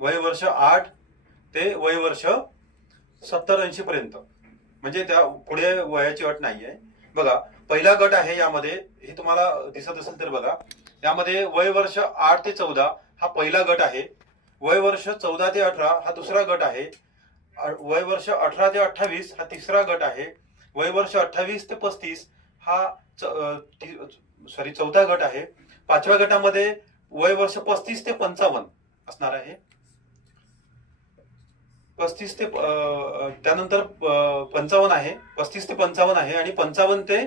वय वर्ष 8 ते वय वर्ष 70-80 पर्यंत, म्हणजे त्या पुढे वयाची अट नाहीये. बघा, पहिला गट आहे यामध्ये, हे तुम्हाला दिसत असेल तर बघा, यामध्ये वय वर्ष 8 ते 14 हा पहिला गट आहे, वय वर्ष 14 ते 18 हा दुसरा गट आहे, वय वर्ष 18 ते 28 हा तिसरा गट आहे, वय वर्ष 28 ते 35 हा चौथा गट आहे. पाचव्या गटामध्ये वय वर्ष 35 ते 55 असणार आहे. 35 ते त्यानंतर 55 आहे, 35 ते 55 आहे, आणि 55 ते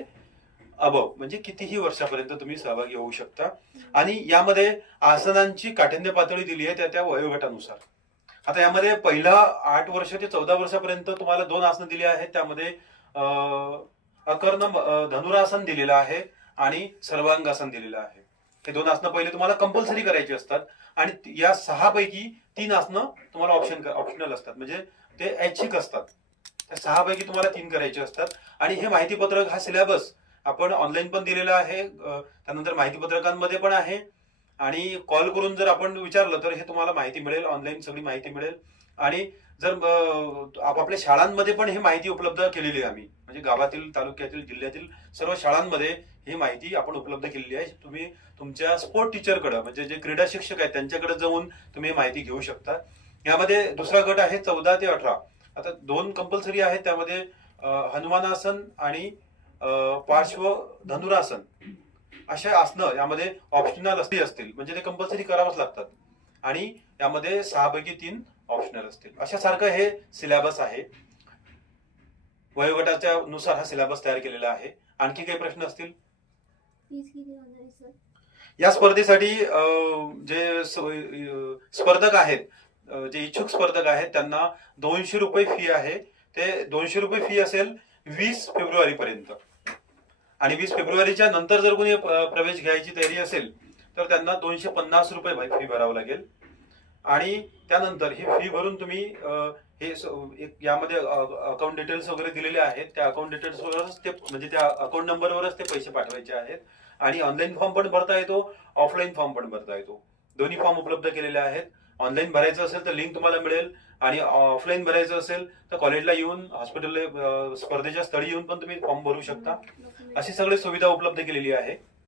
अबव म्हणजे कितीही वर्षापर्यंत तुम्ही सहभागी होऊ शकता. आणि यामध्ये आसनांची काठिण्य पातळी दिली आहे त्या वयोगटानुसार. आता यामध्ये पहिला 8 वर्ष ते 14 वर्षापर्यंत तुम्हाला 2 आसनं दिली आहेत. त्यामध्ये अकर्ण धनुरासन दिलेलं आहे आणि सर्वांगासन दिलेलं आहे. हे 2 आसनं पहिले तुम्हाला कंपल्सरी करायची असतात, आणि या 6 पैकी 3 आसनं तुम्हाला ऑप्शनल असतात, म्हणजे ते ऐच्छिक असतात. त्या 6 पैकी तुम्हाला 3 करायचे असतात. आणि हे माहिती पत्रक, हा सिलेबस आपण ऑनलाईन पण दिलेला आहे, त्यानंतर माहिती पत्रकांमध्ये पण आहे, आणि कॉल करून जर आपण विचारलं तर हे तुम्हाला माहिती मिळेल, ऑनलाईन सगळी माहिती मिळेल. आणि जर आपापल्या शाळांमध्ये पण ही माहिती उपलब्ध केलेली आहे आम्ही, म्हणजे गावातील, तालुक्यातील, जिल्ह्यातील सर्व शाळांमध्ये ही माहिती आपण उपलब्ध केलेली आहे. तुम्ही तुमच्या स्पोर्ट टीचरकडे, म्हणजे जे क्रीडा शिक्षक आहेत त्यांच्याकडे जाऊन तुम्ही माहिती घेऊ शकता. यामध्ये दुसरा गट आहे 14 ते 18. आता 2 कंपल्सरी आहेत, त्यामध्ये हनुमानासन आणि पार्श्व धनुरासन अशा आसनं यामध्ये ऑप्शनल असतील, म्हणजे ते कंपल्सरी करावंच लागतात. आणि यामध्ये 6 पैकी 3 ऑप्शनल असतील. अशा सारखं हे सिलेबस आहे, वयोगटाच्या नुसार हा सिलेबस तयार केलेला आहे. आणखी काही प्रश्न असतील? या स्पर्धेसाठी जे स्पर्धक आहेत, जे इच्छुक स्पर्धक आहेत, त्यांना 200 रुपये फी आहे. ते 200 रुपये फी असेल 20 फेब्रुवारी पर्यंत. आणि 20 फेब्रुवारीच्या नंतर जर कोणी प्रवेश घ्यायची तयारी असेल तर त्यांना 250 रुपये फी भरावं लागेल. आणि त्यानंतर ही फी भरून तुम्ही हे यामध्ये अकाउंट डिटेल्स वगैरे दिलेले आहेत, त्या अकाउंट डिटेल्स वरच ते, म्हणजे त्या अकाउंट नंबरवरच ते पैसे पाठवायचे आहेत. आणि ऑनलाईन फॉर्म पण भरता येतो, ऑफलाईन फॉर्म पण भरता येतो. दोन्ही फॉर्म उपलब्ध केलेले आहेत. ऑनलाईन भरायचं असेल तर लिंक तुम्हाला मिळेल, आणि ऑफलाईन भरायचं असेल तर कॉलेजला येऊन, हॉस्पिटलला, स्पर्धेच्या स्थळी येऊन पण तुम्ही फॉर्म भरू शकता. अशी सगळी सुविधा उपलब्ध केलेली आहे.